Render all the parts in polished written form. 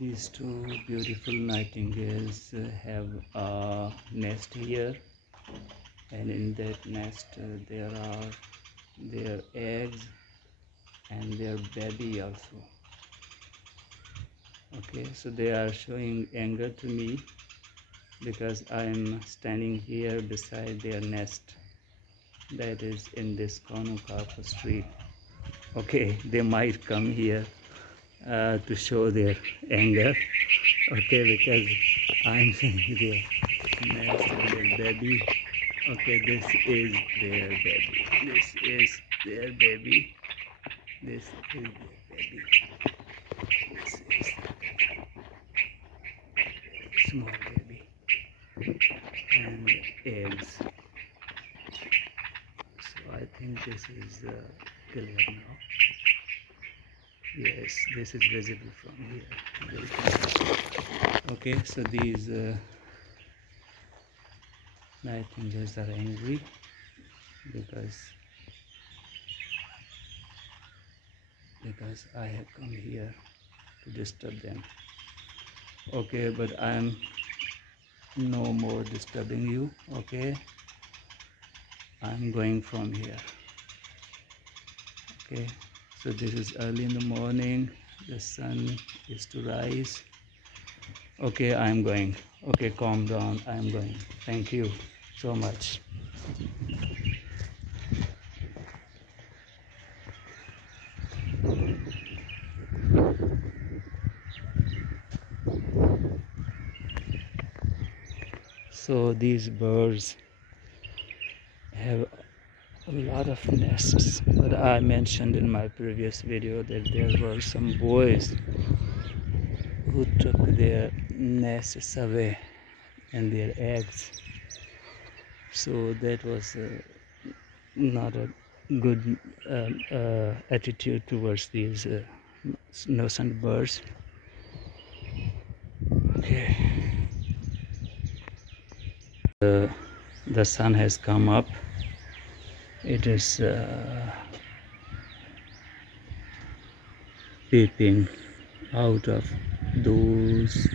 These two beautiful nightingales have a nest here, and in that nest there are their eggs and their baby also. Okay, so they are showing anger to me because I am standing here beside their nest that is in this Conocorpus tree. Okay, they might come here to show their anger. Okay, because I'm seeing their nest and their baby. Okay, this is their baby. This is their baby. This is their baby. This is small baby and eggs. So I think this is clear now. Yes, this is visible from here. Okay, so these nightingales are angry because I have come here to disturb them. Okay, but I am no more disturbing you. Okay, I'm going from here. Okay, so this is early in the morning, the sun is to rise. Okay, I'm going. Okay, calm down, I'm going. Thank you so much. So these birds have a lot of nests, but I mentioned in my previous video that there were some boys who took their nests away and their eggs. So that was not a good attitude towards these innocent birds. Okay. The sun has come up. It is peeping out of those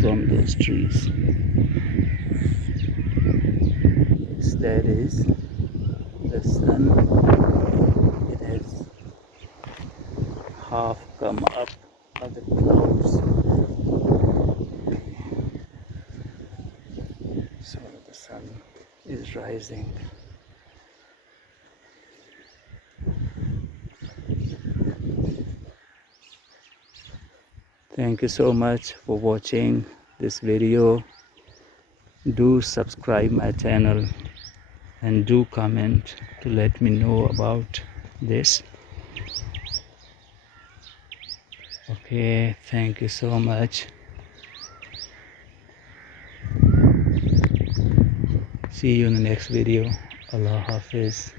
from those trees. Yes, that is the sun. It has half come up of the clouds. So the sun is rising. Thank you so much for watching this video. Do subscribe my channel and do comment to let me know about this. Okay, thank you so much. See you in the next video. Allah Hafiz.